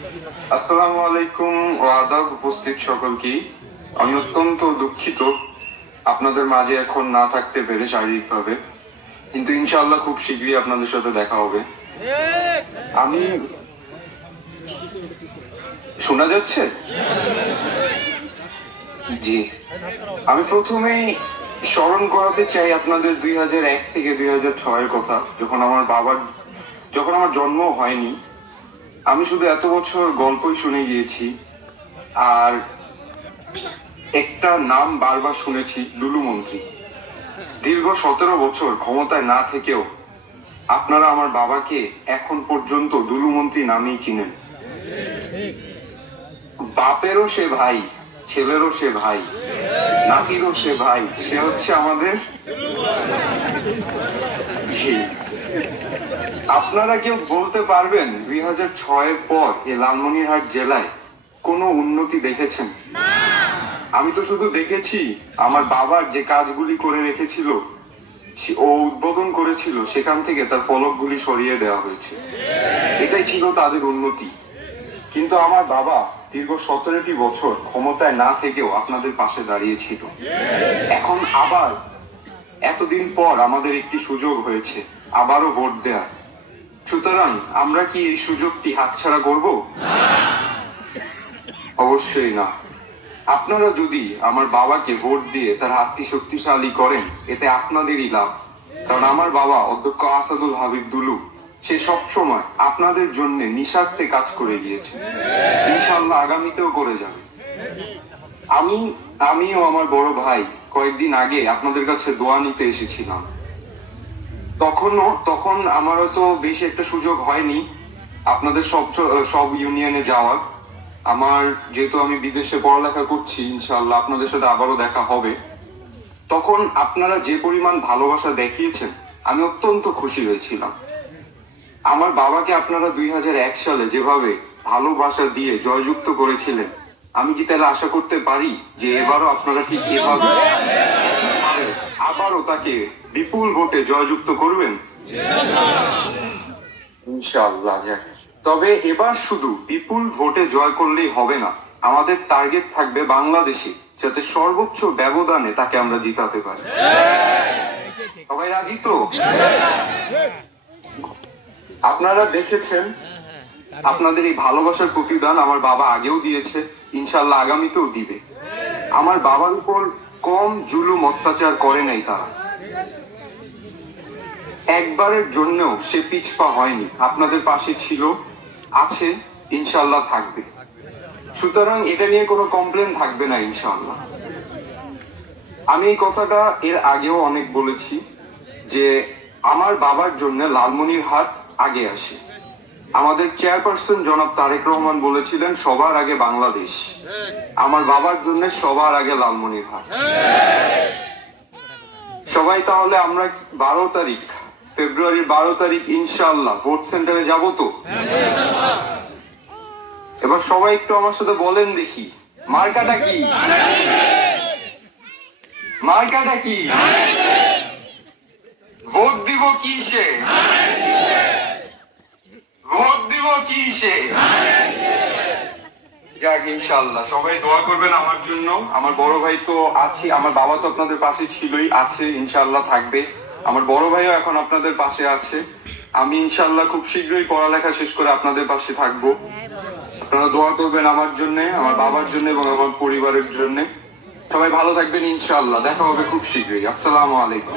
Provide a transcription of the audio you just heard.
আসসালামু আলাইকুম ও আদাব উপস্থিত সকলকে। আমি অত্যন্ত দুঃখিত আপনাদের মাঝে এখন না থাকতে পেরে শারীরিকভাবে, কিন্তু ইনশাআল্লাহ খুব শীঘ্রই আপনাদের সাথে দেখা হবে। আমি শোনা যাচ্ছে? জি, আমি প্রথমেই স্মরণ করাতে চাই আপনাদের 2001 থেকে 2006 এর কথা, যখন আমার জন্ম হয়নি। আমি শুধু এত বছর গল্পই শুনে গিয়েছি, আর একটা নাম বারবার শুনেছি, লুলু মন্ত্রী। দীর্ঘ 17 বছর ক্ষমতায় না থেকেও আপনারা আমার বাবাকে এখন পর্যন্ত দুলু মন্ত্রী নামেই চিনেন। বাপেরও সে ভাই, ছেলেরও সে ভাই, নাতিরও সে ভাই, সে হচ্ছে আমাদের। জি, আপনারা কেউ বলতে পারবেন 2006 পর এই লালমনিরহাট জেলায় কোনো উন্নতি দেখেছেন? আমি তো শুধু দেখেছি আমার বাবার যে কাজগুলি করে রেখেছিল, ও উদ্বোধন করেছিল, সেখান থেকে তার ফলকগুলি সরিয়ে দেওয়া হয়েছে। এটাই ছিল তাদের উন্নতি। কিন্তু আমার বাবা দীর্ঘ 17টি বছর ক্ষমতায় না থেকেও আপনাদের পাশে দাঁড়িয়েছিল। এখন আবার এতদিন পর আমাদের একটি সুযোগ হয়েছে আবারও ভোট দেওয়ার। সুতরাং আমরা কি এই সুযোগটি হাতছাড়া করব? অবশ্যই না। আপনারা যদি আমার বাবাকে ভোট দিয়ে তার হাতটি শক্তিশালী করেন, এতে আপনাদেরই লাভ। কারণ আমার বাবা অধ্যক্ষ আসাদুল হাবিব দুলু, সে সবসময় আপনাদের জন্য নিঃস্বার্থে কাজ করে গিয়েছে, ইনশাআল্লাহ আগামীতেও করে যাবে। আমিও আমার বড় ভাই কয়েকদিন আগে আপনাদের কাছে দোয়া নিতে এসেছিলাম। তখন আমারও তো বেশি একটা সুযোগ হয়নি আপনাদের সব ইউনিয়নে যাওয়ার। যেহেতু আমি বিদেশে পড়ালেখা করছি, ইনশাআল্লাহ আপনাদের সাথে আবারও দেখা হবে। তখন আপনারা যে পরিমাণ ভালোবাসা দেখিয়েছেন, আমি অত্যন্ত খুশি হয়েছিলাম। আমার বাবাকে আপনারা 2001 সালে যেভাবে ভালোবাসা দিয়ে জয়যুক্ত করেছিলেন, আমি কি তাহলে আশা করতে পারি যে এবারও আপনারা ঠিক এভাবে আবারও তাকে বিপুল ভোটে জয়যুক্ত করবেন? ইনশাআল্লাহ। তবে এবার শুধু বিপুল ভোটে জয় করলেই হবে না, আমাদের টার্গেট থাকবে বাংলাদেশে যাতে সর্বোচ্চ ব্যবধানে তাকে আমরা জিতাতে পারি। সবাই রাজি তো? আপনারা দেখেছেন আপনাদের এই ভালোবাসার প্রতিদান আমার বাবা আগেও দিয়েছে, ইনশাআল্লাহ আগামীতেও দিবে। আমার বাবার উপর কম জুলুম অত্যাচার করে নাই তারা, একবারের জন্যও সে পিছপা হয়নি, আপনাদের পাশে ছিল, আছে, ইনশাআল্লাহ থাকবে। সুতরাং এটা নিয়ে কোনো কমপ্লেন থাকবে না ইনশাআল্লাহ। আমি এই কথাটা এর আগেও অনেক বলেছি যে আমার বাবার জন্য লালমনিরহাট আগে আসে। আমাদের চেয়ারপারসন জনাব তারেক রহমান বলেছিলেন সবার আগে বাংলাদেশ, আমার বাবার জন্য সবার আগে লালমনিরহাট। সবাই তাহলে আমরা 12 তারিখ, ফেব্রুয়ারির 12 তারিখ ইনশাআল্লাহ ভোট সেন্টারে যাব তো? এবার সবাই একটু আমার সাথে বলেন দেখি, মার্কাটা কি? মার্কাটা কি? ভোট দিব কিসে? ভোট দিব কিসে? যাক, ইনশাআল্লাহ সবাই দোয়া করবেন আমার জন্য। আমার বড় ভাই তো আছে, আমার বাবা তো আপনাদের পাশে ছিলই, আছে, ইনশাআল্লাহ থাকবে। আমার বড় ভাইও এখন আপনাদের পাশে আছে। আমি ইনশাআল্লাহ খুব শীঘ্রই পড়ালেখা শেষ করে আপনাদের পাশে থাকবো। আপনারা দোয়া করবেন আমার জন্য, আমার বাবার জন্য এবং আমার পরিবারের জন্য। সবাই ভালো থাকবেন ইনশাআল্লাহ, দেখা হবে খুব শীঘ্রই। আসসালামু আলাইকুম।